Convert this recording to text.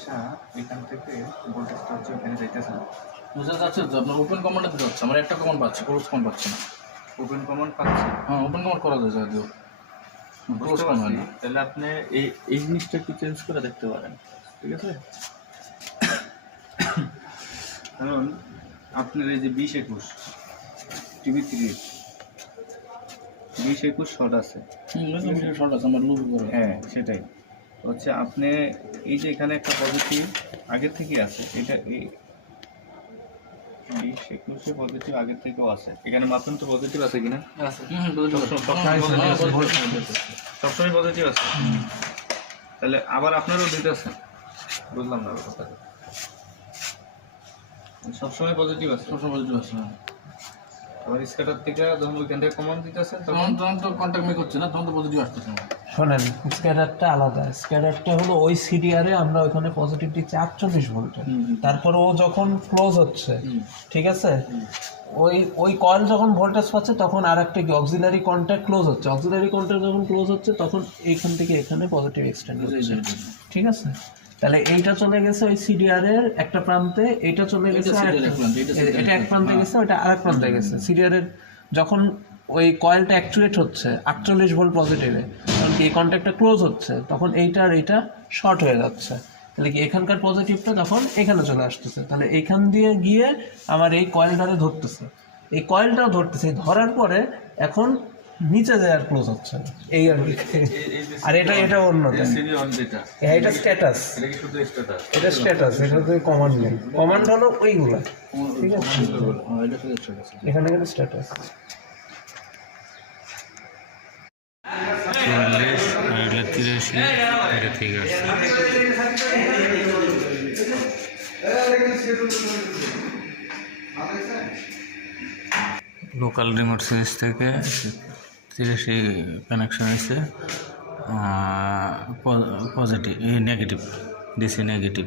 আয়সা এখান থেকে ভোল্টেজটা হচ্ছে ওখানে যাইতেছে না। বুঝতে যাচ্ছে তো আপনার ওপেন কমান্ডে দিতে হচ্ছে, আমার একটা কমান্ড পাচ্ছি, ক্লোজ কমান্ড পাচ্ছি না। ওপেন কমান্ড পাচ্ছি, হ্যাঁ ওপেন কমান্ড করা যায় যদিও, ক্লোজ বুঝতে কমান্ড পারছি। তাহলে আপনি এই জিনিসটা একটু চেঞ্জ করে দেখতে পারেন, ঠিক আছে? কারণ আপনার এই যে 20-21 TV3 20-21 শর্ট আছে। শর্ট আছে আমার লুপ করে। হ্যাঁ সেটাই হচ্ছে, আপনি এই যে এখানে একটা পজিটিভ আগে থেকেই আছে, এটা এই 20-21 পজিটিভ আগের থেকেও আছে। এখানে মাপেন তো পজিটিভ আছে কিনা? আছে। সবসময় পজিটিভ আছে। তাহলে আবার আপনারও দিতেছে, বুঝলাম না কথা। সবসময় পজিটিভ আছে, সবসময় পজিটিভ আছে। আবার স্ক্যাটার থেকে যখন ওইখান থেকে কমান্ড দিতেছে তখন তো কন্ট্যাক্ট মেক হচ্ছে না, তখন তো পজিটিভ আসতেছে না। শোনেন, স্ক্যাডারটা আলাদা। স্ক্যাডারটা হলো ওই সিডিআরে আমরা ওখানে পজিটিভ দিচ্ছি 48 ভোল্টে, তারপর ও যখন ক্লোজ হচ্ছে, ঠিক আছে, ওই কয়েল যখন ভোল্টেজ পাচ্ছে তখন আর একটা কি অক্সিলারি কন্ট্যাক্ট ক্লোজ হচ্ছে, অক্সিলারি কন্ট্যাক্ট যখন ক্লোজ হচ্ছে তখন এইখান থেকে এখানে পজিটিভ এক্সটেন্ড হচ্ছে, ঠিক আছে? তাহলে এইটা চলে গেছে ওই সিডিআর এর একটা প্রান্তে, এইটা চলে গেছে এটা এক প্রান্তে গেছে, ওইটা আরেক প্রান্তে গেছে। সিডিআর এর যখন ওই কয়েলটা অ্যাক্চুয়েট হচ্ছে 48 ভোল্ট পজিটিভে, কারণ কি এই কন্ট্যাক্টটা ক্লোজ হচ্ছে, তখন এইটা আর এইটা শর্ট হয়ে যাচ্ছে। তাহলে কি এখানকার পজিটিভটা তখন এখানে চলে আসতেছে, তাহলে এইখান দিয়ে গিয়ে আমার এই কয়েলটারে ধরতেছে, এই কয়েলটাও ধরতেছে, ধরার পরে এখন নিচে যায় আর ক্লোজ হচ্ছে না, এই আর কি। আর এটা অন্য এটা স্ট্যাটাস, এটা স্ট্যাটাস, এটা তো কমান্ড নেই। কমান্ড হলো ওইগুলা, ঠিক আছে? এখানে কিন্তু স্ট্যাটাস 44 আর 83 এটা ঠিক আছে। লোকাল রিমোট সুইচ থেকে 83 কানেকশন হয়েছে, পজিটিভ নেগেটিভ, ডিসি নেগেটিভ।